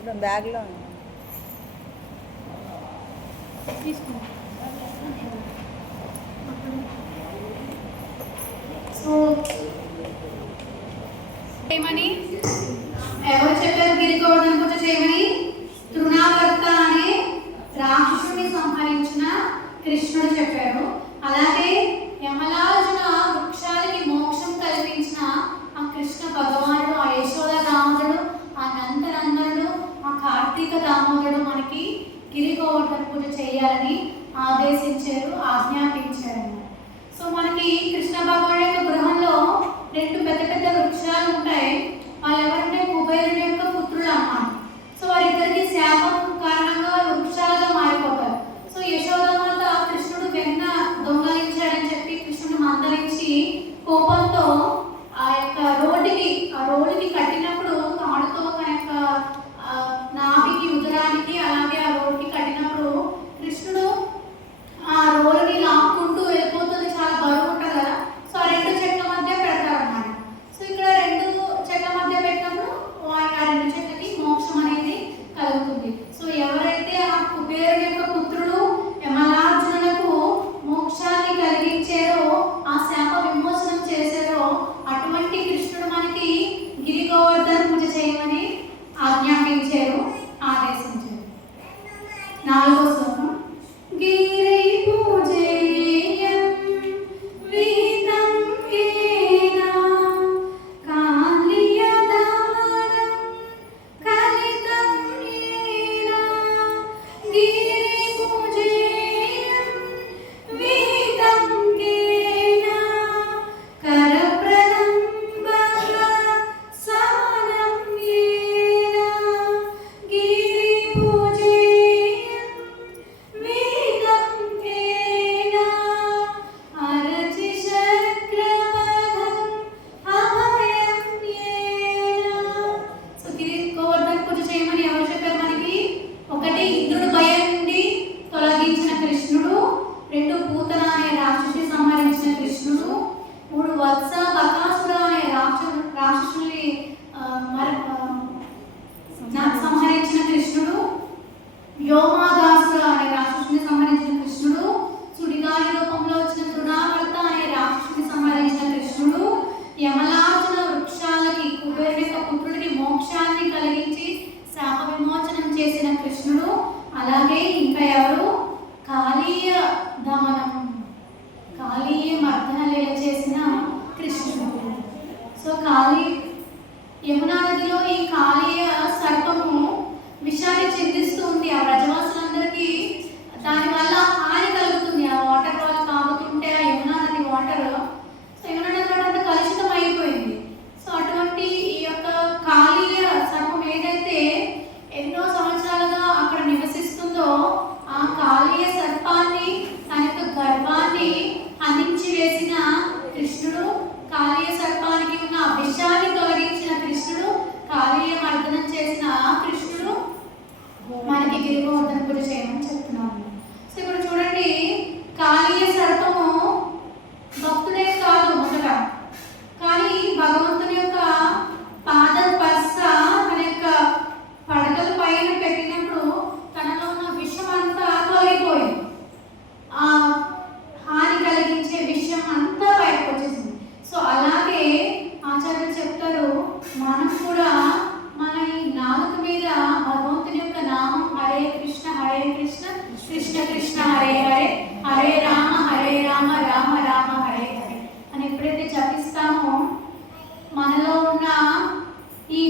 అందులో బ్యాగ్లో ఉంది. చేయమని ఎవరు చెప్పారు గిరికోవడానికి చేయమని కోపంతో చేసిన కృష్ణుడు అలాగే ఇంకా ఎవరు? కాళీయ దమన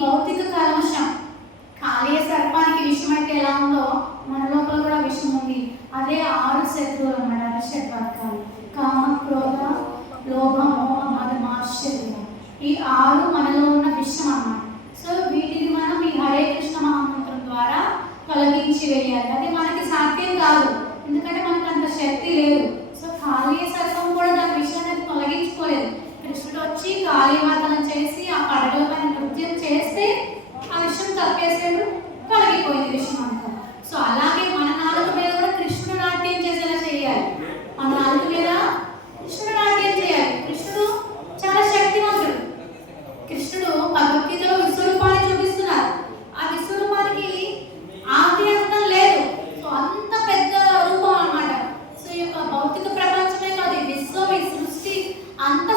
భౌతిక కల్మషం కాళీయ సర్పానికి విషయం అయితే ఎలా ఉందో మన లోపల కూడా విషయం ఉంది. అదే ఆరు శత్రువులు అన్నమాట ఆరు శత్రుకాలు కామ క్రోధ లోభ మోహ మధమాశ్చర్యం ఈ ఆరు మనలో ఉన్న విషయం అంత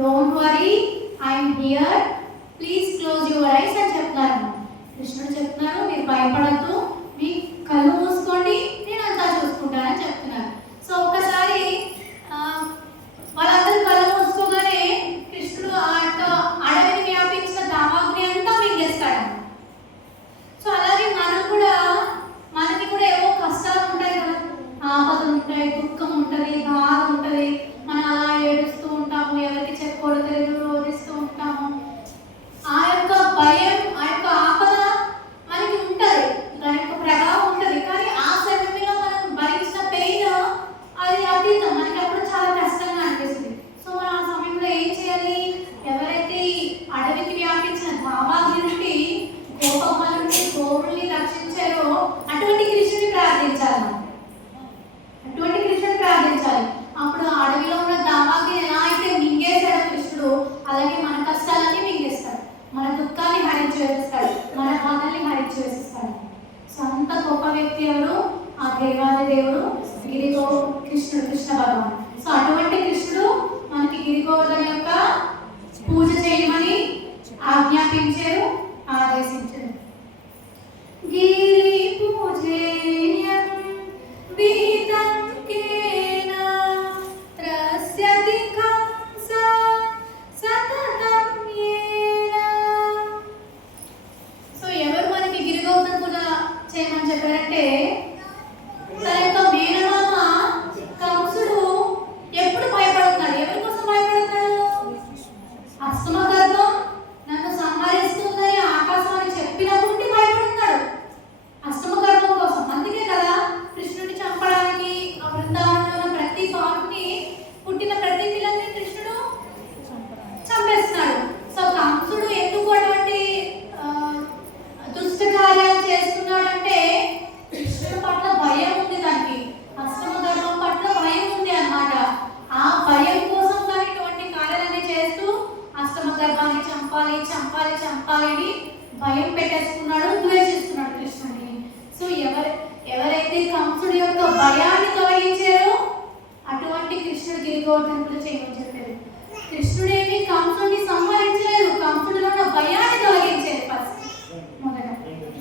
don't worry I'm here please close your eyes అని చెప్తాను. కృష్ణుడు చెప్తున్నారు మీరు భయపడద్దు. మీ కళ్ళు యొక్క భయాన్ని తొలగించారు అటువంటి కృష్ణుడు గిరిగోవర్ధనకులు చేయమని చెప్పారు కృష్ణుడేమి కంసుడిని సంహరించలేదు. కంసుడిలో ఉన్న భయాన్ని తొలగించారు ఫస్ట్ మొదట.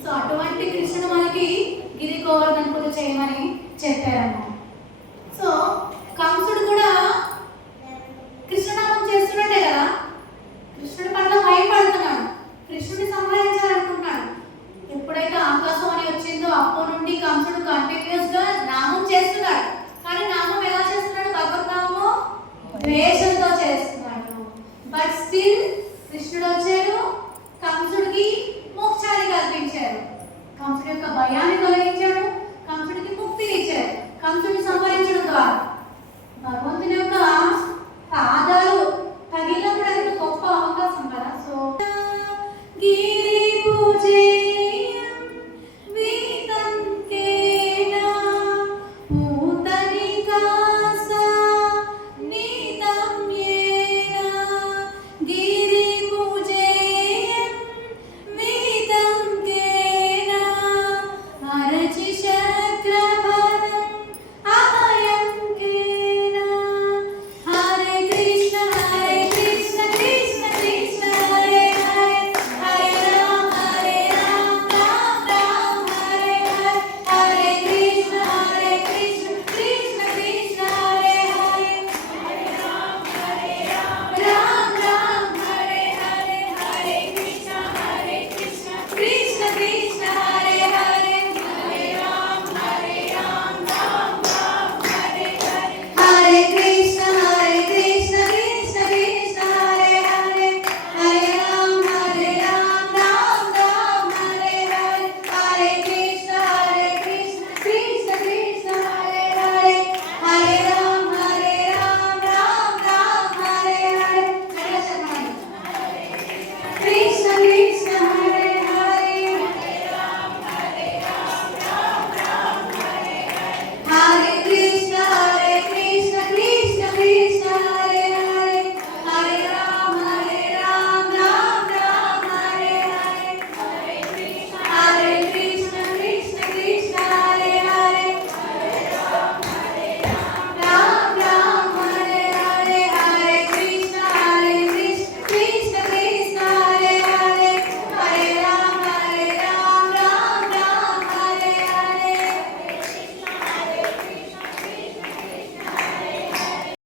సో అటువంటి కృష్ణుడు మనకి గిరి గోవర్ధనకులు చేయమని చెప్పారన్నమాట. iglesias